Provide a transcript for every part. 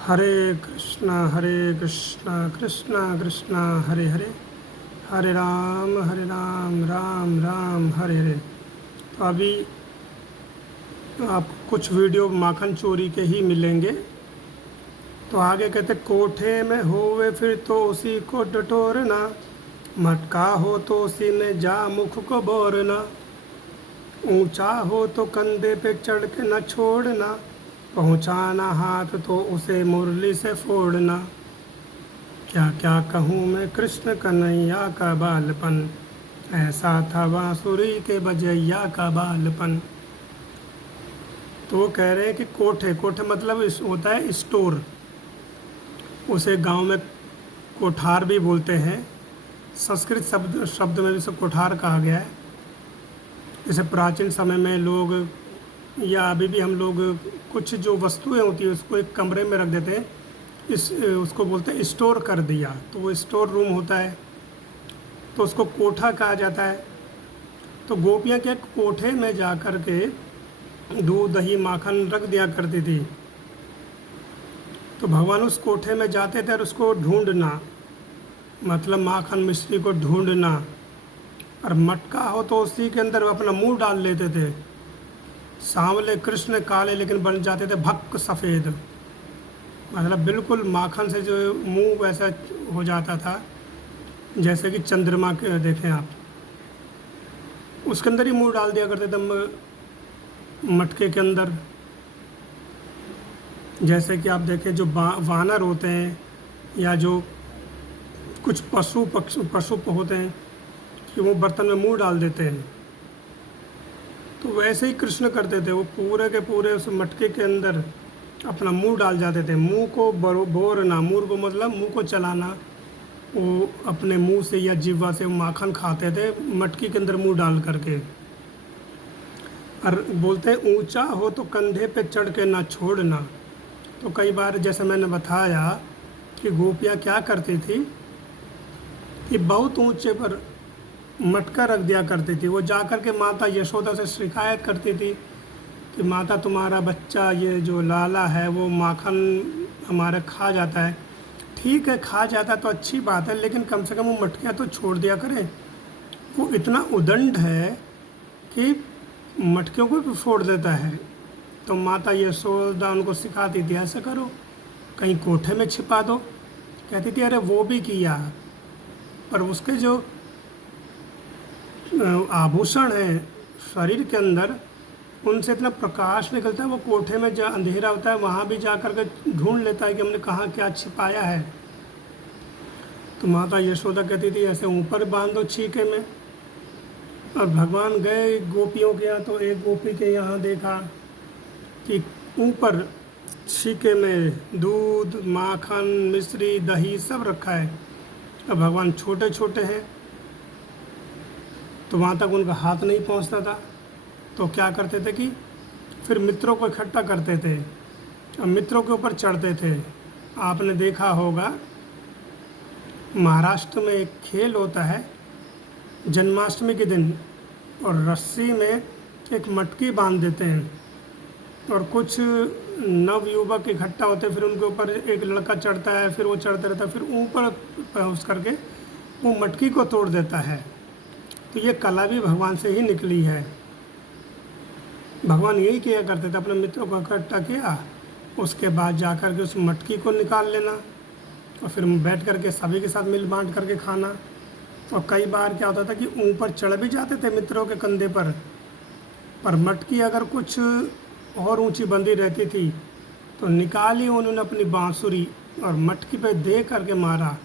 हरे कृष्णा कृष्णा कृष्णा हरे हरे, हरे राम राम राम हरे हरे। तो अभी आपको कुछ वीडियो माखन चोरी के ही मिलेंगे। तो आगे कहते, कोठे में होवे फिर तो उसी को टटोरना, मटका हो तो उसी में जा मुख को बोरना, ऊंचा हो तो कंधे पे चढ़ के न छोड़ना, पहुंचाना हाथ तो उसे मुरली से फोड़ना। क्या क्या कहूँ मैं कृष्ण कन्हैया का बालपन, ऐसा था बांसुरी के बजैया का बालपन। तो वो कह रहे हैं कि कोठे, कोठे मतलब होता है स्टोर। उसे गांव में कोठार भी बोलते हैं। संस्कृत शब्द शब्द में भी उसे कोठार कहा गया है। जैसे प्राचीन समय में लोग, या अभी भी हम लोग, कुछ जो वस्तुएं होती है उसको एक कमरे में रख देते हैं, उसको बोलते हैं स्टोर कर दिया। तो वो स्टोर रूम होता है, तो उसको कोठा कहा जाता है। तो गोपियाँ क्या कोठे में जा कर के दूध दही माखन रख दिया करती थी। तो भगवान उस कोठे में जाते थे और उसको ढूंढना, मतलब माखन मिश्री को ढूंढना। और मटका हो तो उसी के अंदर वो अपना मुंह डाल लेते थे। सांवले कृष्ण काले लेकिन बन जाते थे भक्क सफ़ेद, मतलब बिल्कुल माखन से जो मुंह वैसा हो जाता था जैसे कि चंद्रमा के देखें आप। उसके अंदर ही मुंह डाल दिया करते थे मटके के अंदर। जैसे कि आप देखें जो वानर होते हैं, या जो कुछ पशु होते हैं कि वो बर्तन में मुंह डाल देते हैं, तो वैसे ही कृष्ण करते थे। वो पूरे के पूरे उस मटके के अंदर अपना मुंह डाल जाते थे। मुंह को बोरना, मुंह को मतलब मुंह को चलाना। वो अपने मुंह से या जिह्वा से माखन खाते थे मटकी के अंदर मुंह डाल करके। और बोलते हैं ऊंचा हो तो कंधे पे चढ़ के ना छोड़ना। तो कई बार जैसे मैंने बताया कि गोपियाँ क्या करती थी कि बहुत ऊंचे पर मटका रख दिया करती थी। वो जा कर के माता यशोदा से शिकायत करती थी कि माता तुम्हारा बच्चा ये जो लाला है वो माखन हमारा खा जाता है। ठीक है, खा जाता तो अच्छी बात है, लेकिन कम से कम वो मटकियाँ तो छोड़ दिया करें। वो इतना उदंड है कि मटकियों को भी फोड़ देता है। तो माता यशोदा उनको सिखाती थी ऐसा करो, कहीं कोठे में छिपा दो। कहती थी अरे वो भी किया, पर उसके जो आभूषण हैं शरीर के अंदर, उनसे इतना प्रकाश निकलता है, वो कोठे में जहाँ अंधेरा होता है वहाँ भी जा कर के ढूंढ लेता है कि हमने कहाँ क्या छिपाया है। तो माता यशोदा कहती थी ऐसे ऊपर बांध दो छीके में। और भगवान गए गोपियों के यहाँ, तो एक गोपी के यहाँ देखा कि ऊपर छीके में दूध माखन मिश्री दही सब रखा है। और भगवान छोटे छोटे हैं तो वहाँ तक उनका हाथ नहीं पहुँचता था। तो क्या करते थे कि फिर मित्रों को इकट्ठा करते थे और मित्रों के ऊपर चढ़ते थे। आपने देखा होगा महाराष्ट्र में एक खेल होता है जन्माष्टमी के दिन, और रस्सी में एक मटकी बांध देते हैं और कुछ नवयुवक इकट्ठा होते हैं। फिर उनके ऊपर एक लड़का चढ़ता है, फिर वो चढ़ता रहता है, फिर ऊपर पहुँच करके वो मटकी को तोड़ देता है। तो ये कला भी भगवान से ही निकली है। भगवान यही किया करते थे, अपने मित्रों को इकट्ठा किया, उसके बाद जा कर के उस मटकी को निकाल लेना और फिर बैठ करके सभी के साथ मिल बांट करके खाना। और कई बार क्या होता था कि ऊपर चढ़ भी जाते थे मित्रों के कंधे पर मटकी अगर कुछ और ऊंची बंधी रहती थी तो निकाली उन्होंने अपनी बांसुरी और मटकी पे दे करके मारा,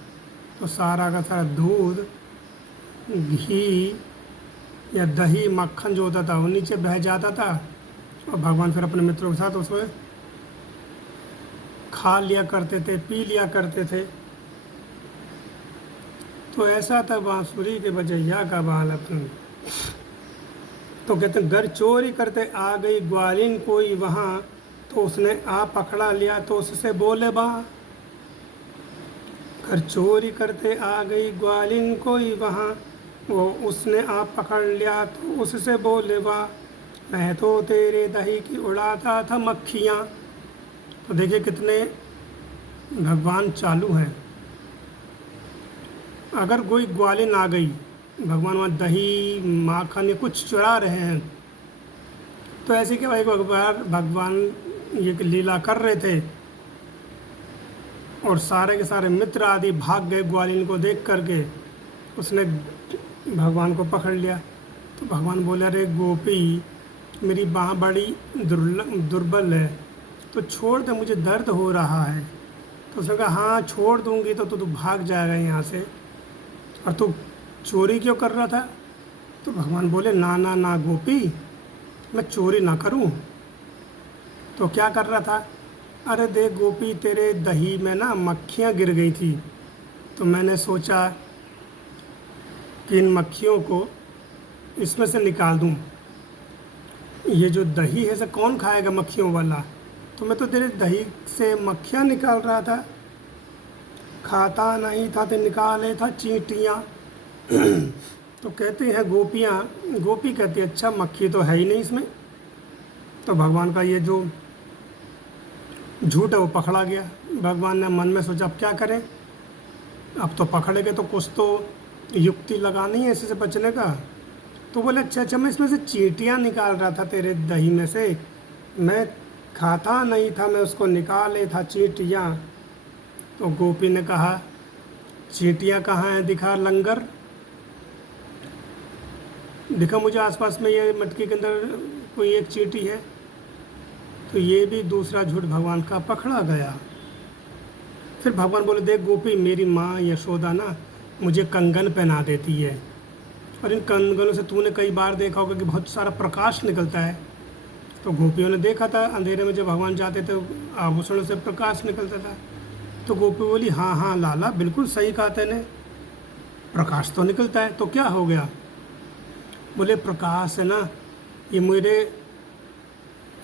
तो सारा का सारा दूध घी या दही मक्खन जो होता था वो नीचे बह जाता था। और भगवान फिर अपने मित्रों के साथ उसमें खा लिया करते थे, पी लिया करते थे। तो ऐसा था बांसुरी के बजैया का बालपन। तो कहते हैं घर चोरी करते आ गई ग्वालिन कोई वहाँ, तो उसने आ पकड़ा लिया तो उससे बोले बा। घर चोरी करते आ गई ग्वालिन कोई वहाँ, वो उसने आप पकड़ लिया तो उससे बोले वाह, मैं तो तेरे दही की उड़ाता था मक्खियाँ। तो देखिए कितने भगवान चालू है। अगर कोई ग्वालिन आ गई, भगवान वहाँ दही माखन या कुछ चुरा रहे हैं, तो ऐसे कि भाई भगवान ये लीला कर रहे थे और सारे के सारे मित्र आदि भाग गए ग्वालिन को देख करके। उसने भगवान को पकड़ लिया। तो भगवान बोले, अरे गोपी, मेरी बाँह बड़ी दुर्बल है, तो छोड़ दे, मुझे दर्द हो रहा है। तो उसने कहा, हाँ छोड़ दूंगी तो तू भाग जाएगा यहाँ से, और तू चोरी क्यों कर रहा था? तो भगवान बोले, ना ना ना गोपी, मैं चोरी ना करूं। तो क्या कर रहा था? अरे देख गोपी, तेरे दही में ना मक्खियाँ गिर गई थी, तो मैंने सोचा कि इन मक्खियों को इसमें से निकाल दूं। ये जो दही है इसे कौन खाएगा मक्खियों वाला? तो मैं तो तेरे दही से मक्खियाँ निकाल रहा था। खाता नहीं था तो निकाले था चींटियाँ। तो कहते हैं गोपियाँ, गोपी कहती है, अच्छा मक्खी तो है ही नहीं इसमें। तो भगवान का ये जो झूठ है वो पकड़ा गया। भगवान ने मन में सोचा, अब क्या करें, अब तो पकड़े गए तो कुछ तो युक्ति लगानी है इससे बचने का। तो बोले, अच्छा अच्छा, मैं इसमें से चींटियाँ निकाल रहा था तेरे दही में से, मैं खाता नहीं था, मैं उसको निकाले था चींटियाँ। तो गोपी ने कहा, चींटियाँ कहाँ हैं, दिखा लंगर, दिखा मुझे आसपास में ये मटकी के अंदर कोई एक चींटी है। तो ये भी दूसरा झूठ भगवान का पकड़ा गया। फिर भगवान बोले, देख गोपी, मेरी माँ यशोदा ना मुझे कंगन पहना देती है, और इन कंगनों से तूने कई बार देखा होगा कि बहुत सारा प्रकाश निकलता है। तो गोपियों ने देखा था अंधेरे में जब भगवान जाते थे आभूषणों से प्रकाश निकलता था। तो गोपी बोली, हाँ हाँ लाला, बिल्कुल सही कहा तेने, प्रकाश तो निकलता है, तो क्या हो गया? बोले, प्रकाश है ना, ये मेरे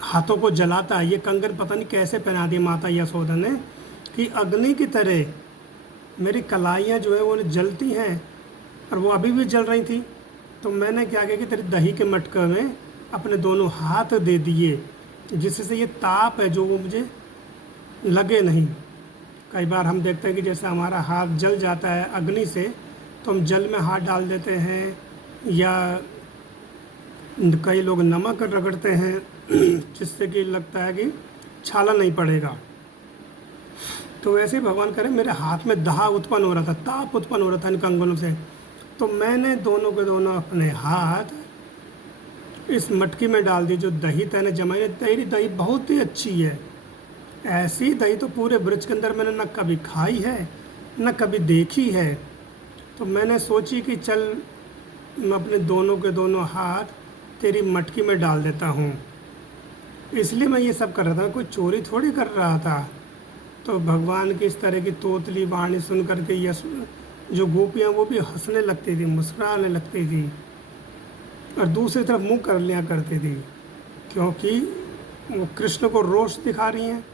हाथों को जलाता है। ये कंगन पता नहीं कैसे पहना दी माता यशोदा ने कि अग्नि की तरह मेरी कलाइयाँ जो है वो जलती हैं, और वो अभी भी जल रही थी। तो मैंने क्या किया कि तेरे दही के मटके में अपने दोनों हाथ दे दिए, जिससे ये ताप है जो वो मुझे लगे नहीं। कई बार हम देखते हैं कि जैसे हमारा हाथ जल जाता है अग्नि से, तो हम जल में हाथ डाल देते हैं, या कई लोग नमक रगड़ते हैं जिससे कि लगता है कि छाला नहीं पड़ेगा। तो वैसे ही भगवान करे, मेरे हाथ में दाह उत्पन्न हो रहा था, ताप उत्पन्न हो रहा था इन कंगनों से। तो मैंने दोनों के दोनों अपने हाथ इस मटकी में डाल दी जो दही तैने जमाई। तेरी दही बहुत ही अच्छी है, ऐसी दही तो पूरे ब्रज के अंदर मैंने न कभी खाई है न कभी देखी है। तो मैंने सोची कि चल मैं अपने दोनों के दोनों हाथ तेरी मटकी में डाल देता हूँ, इसलिए मैं ये सब कर रहा था, कोई चोरी थोड़ी कर रहा था। तो भगवान की इस तरह की तोतली वाणी सुन करके यश जो गोपियाँ वो भी हंसने लगती थी, मुस्कुराने लगती थी, और दूसरी तरफ मुंह कर लिया करती थी, क्योंकि वो कृष्ण को रोष दिखा रही हैं,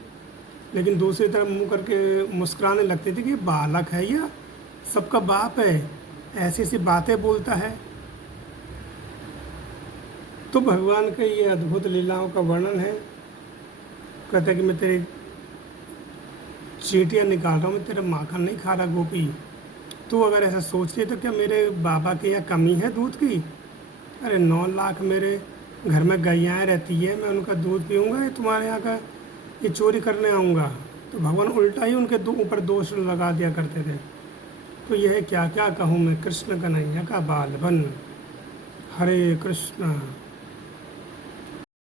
लेकिन दूसरी तरफ मुंह करके मुस्कुराने लगती थी कि बालक है या सबका बाप है, ऐसी ऐसी बातें बोलता है। तो भगवान के ये अद्भुत लीलाओं का वर्णन है। कहता है कि मैं तेरी चींटियाँ निकाल रहा हूँ, मैं तेरा माखन नहीं खा रहा गोपी। तू अगर ऐसा सोच रही है तो क्या मेरे बाबा के यहाँ कमी है दूध की? अरे 9 लाख मेरे घर में गैयाएँ रहती है, मैं उनका दूध पीऊँगा या तुम्हारे यहाँ का ये चोरी करने आऊँगा? तो भगवान उल्टा ही उनके ऊपर दोष लगा दिया करते थे। तो यह क्या क्या कहूँ मैं, कृष्ण कन्हैया का बाल बन। हरे कृष्ण।